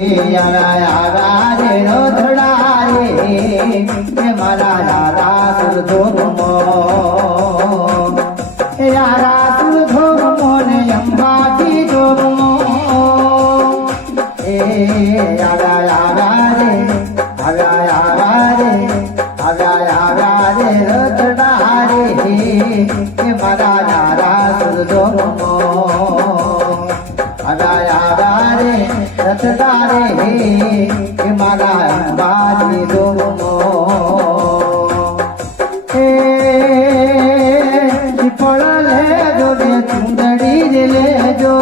યારા યારા રે રોધડા રે મારા યારા સુરધોમો યારા સુરધોમો ને અંબાજી ધોમો યારા યારા રે આવ્યા યારા રે રોધડા રે મારા યારા સુરધોમો રે રતદારે હે મારા અંબાજી ધોમો પીપળ લેજો ને ચુંદડી લેજો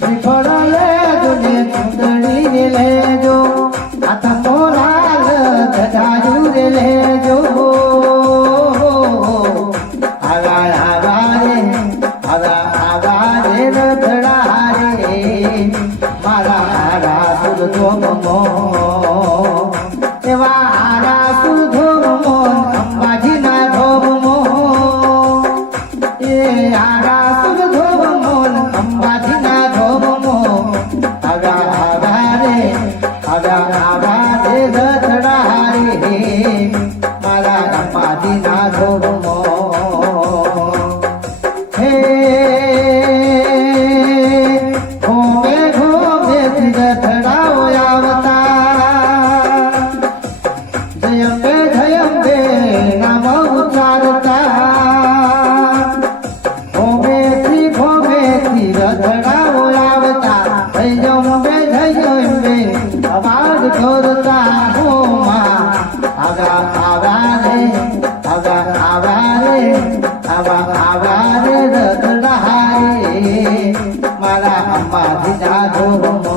પીપળ લેજો ને ચુંદડી લેજો હાથમો લાલ ધજાયું લેજો આવા રે રતડા રે મારા રાસુલ ધોમો એવા રાસુલ ધોમો અંબાજી ના ધોમો એ રાસુલ ધોમો અંબાજી ના ધોમો આવા રે રતડા રે મારા અંબાજી ના ધોમો મારા અંબાજી ના ધોમો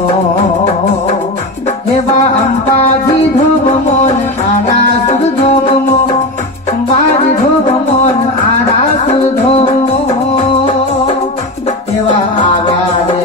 એવા અંબાજી ધોમો આરા સુર ધોમો અંબાજી ધોમો આરા સુર ધોમો એવા આવા